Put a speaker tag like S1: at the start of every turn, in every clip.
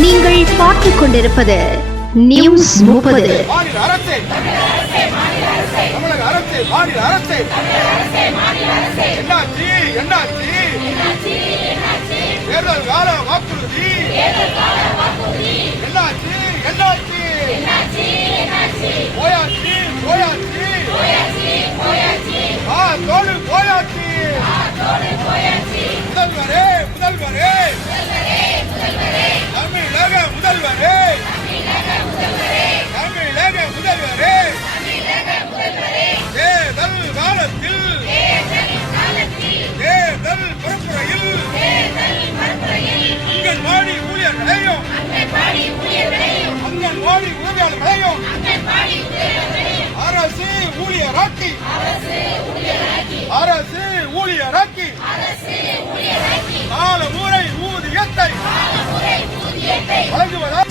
S1: நீங்கள் பார்த்துக் கொண்டிருப்பது நியூஸ் முப்பது.
S2: மாநில அரசே தமிழக காலத்தில் தேர்தல் பரப்புரையில் அங்கன்வாடி ஊழியர்களையும் அங்கன்வாடி ஊழியர்களையும் அரசு ஊழியராக்கி அரசு ஊழியராக்கி கால முறை ஊதியத்தை வழங்குவதால்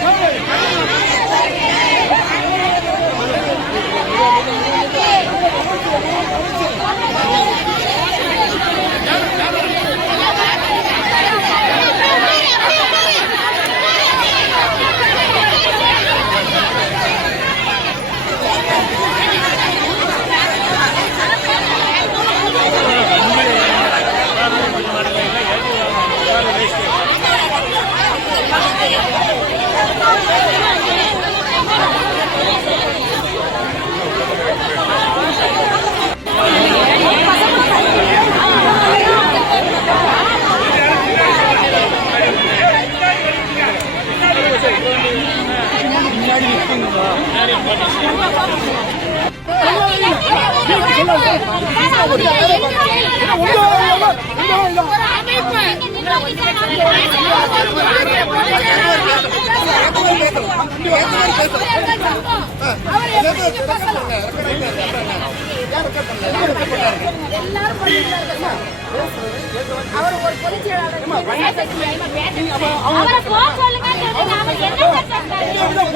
S3: அவர் ஒரு பொதுச்செயலாளர் அவரை போக